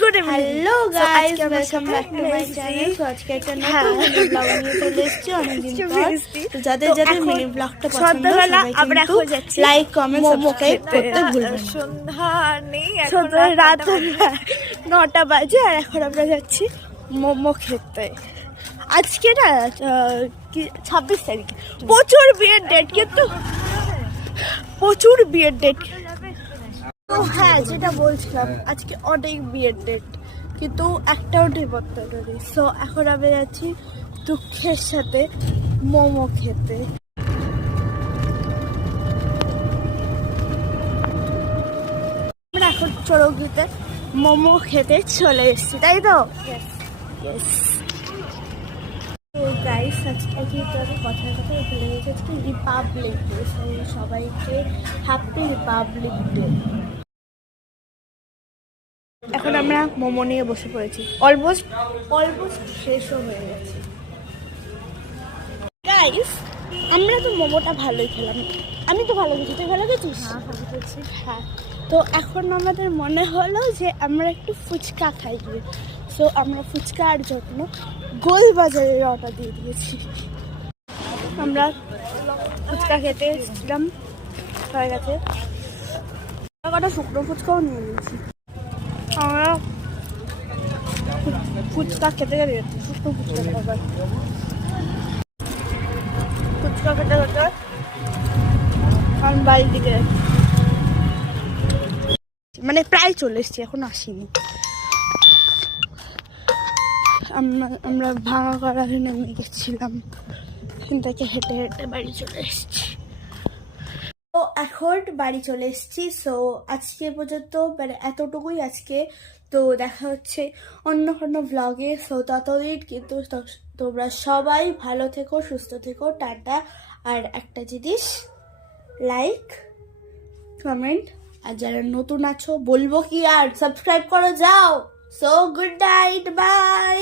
Good evening. Hello guys, welcome back to my channel. তো আজকে একটা নতুন মিনি ব্লগ নিয়ে চলে এসেছি অনেকদিন পর। তো যাদের যাদের মিনি ব্লগটা পছন্দ সবাই আমরা কিন্তু এখন যাচ্ছি লাইক কমেন্ট মোমো সাবস্ক্রাইব খেতে। করতে ভুলবেন না। সন্ধ্যা নেই, এখন রাত 9টা বাজে আর এখন আমরা যাচ্ছি মোমো খেতে। আজকে না 26 তারিখ, প্রচুর বিয়ের ডেট, কিন্তু প্রচুর বিয়ের ডেট। তো হ্যাঁ, যেটা বলছিলাম, আজকে অনেক বিয়ের ডেট, কিন্তু একটাও নিমন্ত্রণ নেই। সো এখন আমি যাচ্ছি দুঃখের সাথে মোমো খেতে। আমরা এখন চরঙ্গিতে মোমো খেতে চলে এসেছি, তাই তো? Yes. তো গাইস, আজকে আমি কথার কথা ভুলে গেছি, আজকে রিপাবলিক ডে। সবাইকে হ্যাপি রিপাবলিক ডে। এখন আমরা মোমো নিয়ে বসে পড়েছি, অলমোস্ট শেষও হয়ে গেছে। গাইস, আমরা তো মোমোটা ভালোই খেলাম, আমি তো ভালো গেছি, তুই ভালো গেছিস? হ্যাঁ। তো এখন আমাদের মনে হলো যে আমরা একটু ফুচকা খাই। সো আমরা ফুচকার জন্য গোলবাজারে রওনা দিয়ে দিয়েছি। আমরা ফুচকা খেতে এসেছিলাম, হয়ে গেছে। কটা শুকনো ফুচকাও নিয়ে নিয়েছি। আমরা ফুচকা খেতে গেলে শুকনো ফুচকা খাবার, ফুচকা খেতে খেতে আমি বাড়ির দিকে মানে প্রায় চলে এসেছি, এখন আসিনি। আমরা ভাঙা করা নেমে গেছিলাম, এখান থেকে হেঁটে হেঁটে বাড়ি চলে এসেছি। তো এখন বাড়ি চলে এসেছি। সো আজকে পর্যন্ত মানে এতটুকুই আজকে। তো দেখা হচ্ছে অন্য কোনো ব্লগে। সো ততদিন কিন্তু তোমরা সবাই ভালো থেকো, সুস্থ থেকো, টাটা। আর একটা জিনিস, লাইক কমেন্ট, আর যারা নতুন আছো বলবো কি আর সাবস্ক্রাইব করো, যাও। So good night, by.